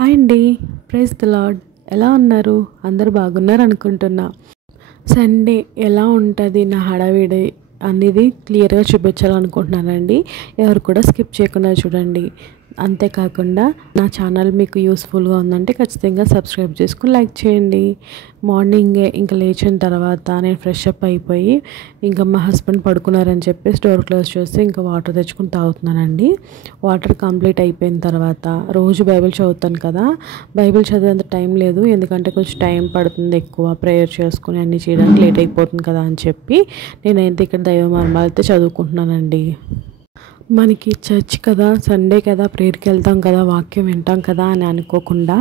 Hi అండి. Praise the lord. ఎలా ఉన్నారు? అందరూ బాగున్నారు అనుకుంటున్నా. సండే ఎలా ఉంటుంది నా హడావిడి అనేది క్లియర్గా చూపించాలనుకుంటున్నానండి. ఎవరు కూడా స్కిప్ చేయకుండా చూడండి. అంతేకాకుండా నా ఛానల్ మీకు యూస్ఫుల్గా ఉందంటే ఖచ్చితంగా సబ్స్క్రైబ్ చేసుకుని లైక్ చేయండి. మార్నింగే ఇంకా లేచిన తర్వాత నేను ఫ్రెష్ అప్ అయిపోయి ఇంకా మా హస్బెండ్ పడుకున్నారని చెప్పేసి డోర్ క్లోజ్ చేసి ఇంకా వాటర్ తెచ్చుకుని తాగుతున్నానండి. వాటర్ కంప్లీట్ అయిపోయిన తర్వాత రోజు బైబిల్ చదువుతాను కదా, బైబిల్ చదివేంత టైం లేదు, ఎందుకంటే కొంచెం టైం పడుతుంది, ఎక్కువ ప్రేయర్ చేసుకుని అన్నీ చేయడానికి లేట్ అయిపోతుంది కదా అని చెప్పి నేనైతే ఇక్కడ దైవ మర్మాలు అయితే చదువుకుంటున్నానండి. మనకి చర్చ్ కదా, సండే కదా, ప్రేయర్కి వెళ్తాం కదా, వాక్యం వింటాం కదా అని అనుకోకుండా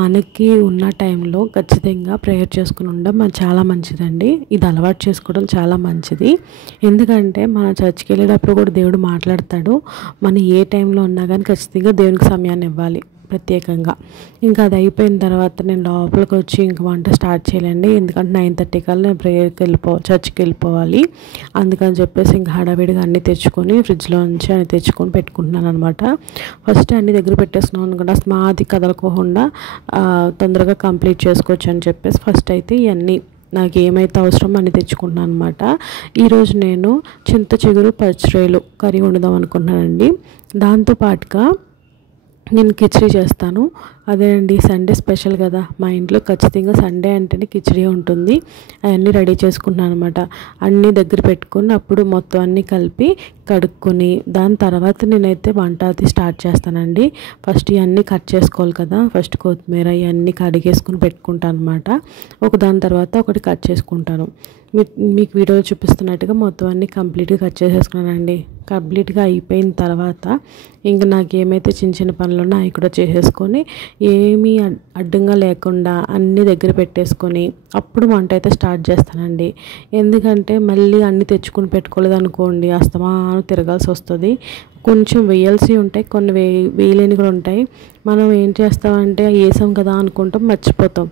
మనకి ఉన్న టైంలో ఖచ్చితంగా ప్రేయర్ చేసుకుని ఉండడం చాలా మంచిదండి. ఇది అలవాటు చేసుకోవడం చాలా మంచిది. ఎందుకంటే మన చర్చ్కి వెళ్ళేటప్పుడు కూడా దేవుడు మాట్లాడతాడు. మనం ఏ టైంలో ఉన్నా కానీ ఖచ్చితంగా దేవునికి సమయాన్ని ఇవ్వాలి ప్రత్యేకంగా. ఇంకా అది అయిపోయిన తర్వాత నేను లోపలికి వచ్చి ఇంక వంట స్టార్ట్ చేయాలండి. ఎందుకంటే 9:30 కల్లా నేను చర్చ్కి వెళ్ళిపోవాలి. అందుకని చెప్పేసి ఇంకా హడావిడిగా అన్నీ తెచ్చుకొని ఫ్రిడ్జ్లో నుంచి అన్నీ తెచ్చుకొని పెట్టుకుంటున్నాను అనమాట. ఫస్ట్ అన్ని దగ్గర పెట్టేసుకున్నాను అనుకుంటే మాది కదలకోకుండా తొందరగా కంప్లీట్ చేసుకోవచ్చు అని చెప్పేసి ఫస్ట్ అయితే ఇవన్నీ నాకు ఏమైతే అవసరమో అన్నీ తెచ్చుకుంటున్నాను అనమాట. ఈరోజు నేను చింత చిగురు పచ్చిరొయ్యలు కర్రీ వండుదాం అనుకుంటున్నానండి. దాంతోపాటుగా నేను కిచిడి చేస్తాను. అదేనండి, సండే స్పెషల్ కదా, మా ఇంట్లో ఖచ్చితంగా సండే అంటేనే కిచిడి ఉంటుంది. అవన్నీ రెడీ చేసుకుంటున్నాను అనమాట. అన్నీ దగ్గర పెట్టుకుని అప్పుడు మొత్తం అన్నీ కలిపి కడుక్కొని దాని తర్వాత నేనైతే వంట అది స్టార్ట్ చేస్తానండి. ఫస్ట్ ఇవన్నీ కట్ చేసుకోవాలి కదా, ఫస్ట్ కొత్తిమీర ఇవన్నీ కడిగేసుకుని పెట్టుకుంటాను అనమాట. దాని తర్వాత ఒకటి కట్ చేసుకుంటాను. మీకు వీడియోలో చూపిస్తున్నట్టుగా మొత్తం అన్నీ కంప్లీట్గా కట్ చేసేసుకున్నానండి. కంప్లీట్గా అయిపోయిన తర్వాత ఇంకా నాకు ఏమైతే చిన్న చిన్న పనులు ఉన్నాయో అవి కూడా చేసేసుకొని ఏమీ అడ్డంగా లేకుండా అన్నీ దగ్గర పెట్టేసుకొని అప్పుడు వంట అయితే స్టార్ట్ చేస్తానండి. ఎందుకంటే మళ్ళీ అన్నీ తెచ్చుకుని పెట్టుకోలేదు అనుకోండి, అస్తమానం తిరగాల్సి వస్తుంది. కొంచెం వేయాల్సి ఉంటాయి, కొన్ని వేయలేని కూడా ఉంటాయి. మనం ఏం చేస్తామంటే వేసాం కదా అనుకుంటాం, మర్చిపోతాం.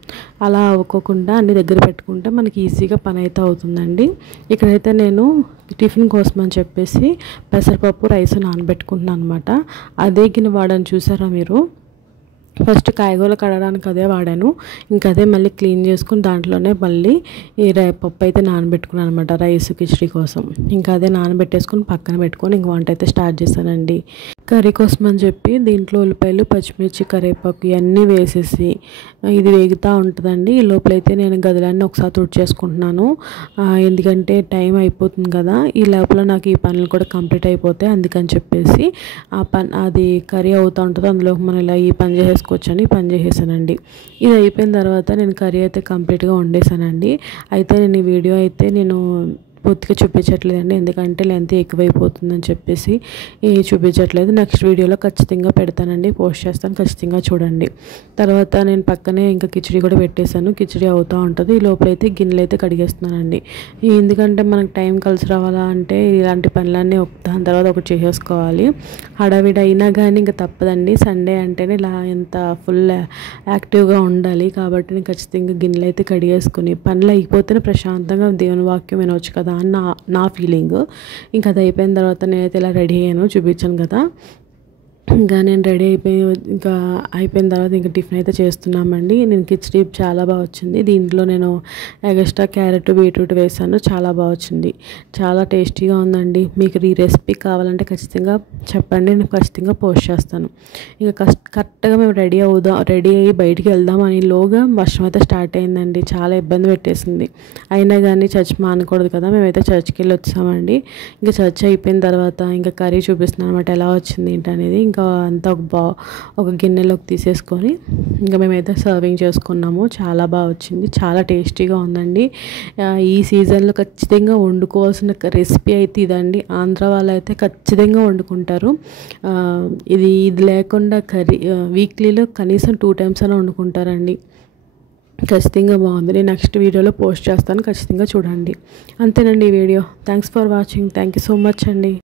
అలా అవ్వకుండా అన్ని దగ్గర పెట్టుకుంటే మనకి ఈజీగా పని అయితే అవుతుందండి. ఇక్కడైతే నేను టిఫిన్ కోసం అని చెప్పేసి పెసరపప్పు రైస్ నానబెట్టుకుంటున్నాను అనమాట. అదే గిన్నె వాడని చూసారా మీరు? ఫస్ట్ కాయగూరలు కడగడానికి అదే వాడాను. ఇంకా అదే మళ్ళీ క్లీన్ చేసుకుని దాంట్లోనే మళ్ళీ ఈ పప్పు అయితే నానబెట్టుకున్నాను అనమాట రైస్ కిచిడి కోసం. ఇంకా అదే నానబెట్టేసుకుని పక్కన పెట్టుకొని ఇంక వంట అయితే స్టార్ట్ చేశానండి. కర్రీ కోసం అని చెప్పి దీంట్లో ఉల్లిపాయలు, పచ్చిమిర్చి, కరివేపాకు ఇవన్నీ వేసేసి ఇది వేగుతూ ఉంటుందండి. ఈ లోపలైతే నేను గదిలన్నీ ఒకసారి తుడిచేసుకుంటున్నాను. ఎందుకంటే టైం అయిపోతుంది కదా, ఈ లోపల నాకు ఈ పనులు కూడా కంప్లీట్ అయిపోతాయి. అందుకని చెప్పేసి అది కర్రీ అవుతూ ఉంటుంది, అందులో మనం ఇలా ఈ పని చేసేసుకోవచ్చని పని చేసేసానండి. ఇది అయిపోయిన తర్వాత నేను కర్రీ అయితే కంప్లీట్గా వండేసానండి. అయితే నేను ఈ వీడియో అయితే నేను పూర్తిగా చూపించట్లేదండి, ఎందుకంటే లెంత్ ఎక్కువైపోతుందని చెప్పేసి చూపించట్లేదు. నెక్స్ట్ వీడియోలో ఖచ్చితంగా పెడతానండి, పోస్ట్ చేస్తాను, ఖచ్చితంగా చూడండి. తర్వాత నేను పక్కనే ఇంకా కిచిడి కూడా పెట్టేశాను. కిచిడి అవుతూ ఉంటుంది. ఈ లోపలైతే గిన్నెలు అయితే కడిగేస్తున్నానండి. ఎందుకంటే మనకు టైం కలిసి రావాలా అంటే ఇలాంటి పనులన్నీ దాని తర్వాత ఒకటి చేసేసుకోవాలి. హడావిడి అయినా కానీ ఇంకా తప్పదండి. సండే అంటేనే ఇలా ఎంత ఫుల్ యాక్టివ్గా ఉండాలి. కాబట్టి నేను ఖచ్చితంగా గిన్నెలు అయితే కడిగేసుకుని పనులు అయిపోతేనే ప్రశాంతంగా దేవుని వాక్యం వినవచ్చు కదా అని నా ఫీలింగ్. ఇంకా అది అయిపోయిన తర్వాత నేనైతే ఇలా రెడీ అయ్యాను, చూపించాను కదా. ఇంకా నేను రెడీ అయిపోయిన తర్వాత ఇంకా టిఫిన్ అయితే చేస్తున్నామండి. నేను కిచిడి చాలా బాగా వచ్చింది. దీంట్లో నేను ఎక్స్ట్రా క్యారెట్, బీట్రూట్ వేసాను, చాలా బాగా వచ్చింది, చాలా టేస్టీగా ఉందండి. మీకు ఈ రెసిపీ కావాలంటే ఖచ్చితంగా చెప్పండి, నేను ఖచ్చితంగా పోస్ట్ చేస్తాను. ఇంకా కరెక్ట్గా మేము రెడీ అయ్యి బయటికి వెళ్దాం అని లోగా వర్షం అయితే స్టార్ట్ అయిందండి. చాలా ఇబ్బంది పెట్టేసింది. అయినా కానీ చర్చ్ మానకూడదు కదా, మేమైతే చర్చ్కి వెళ్ళి వచ్చామండి. ఇంకా చర్చ్ అయిపోయిన తర్వాత ఇంకా కర్రీ చూపిస్తున్నాను అనమాట, ఎలా వచ్చింది ఏంటి అనేది. ఇంకా అంతా ఒక గిన్నెలోకి తీసేసుకొని ఇంకా మేమైతే సర్వింగ్ చేసుకున్నాము. చాలా బాగా వచ్చింది, చాలా టేస్టీగా ఉందండి. ఈ సీజన్లో ఖచ్చితంగా వండుకోవాల్సిన రెసిపీ అయితే ఇదండి. ఆంధ్ర వాళ్ళు అయితే ఖచ్చితంగా వండుకుంటారు. ఇది లేకుండా కర్రీ వీక్లీలో కనీసం 2 times అయినా వండుకుంటారండి. ఖచ్చితంగా బాగుంది. నేను నెక్స్ట్ వీడియోలో పోస్ట్ చేస్తాను, ఖచ్చితంగా చూడండి. అంతేనండి ఈ video. Thanks for watching. Thank you so much అండి.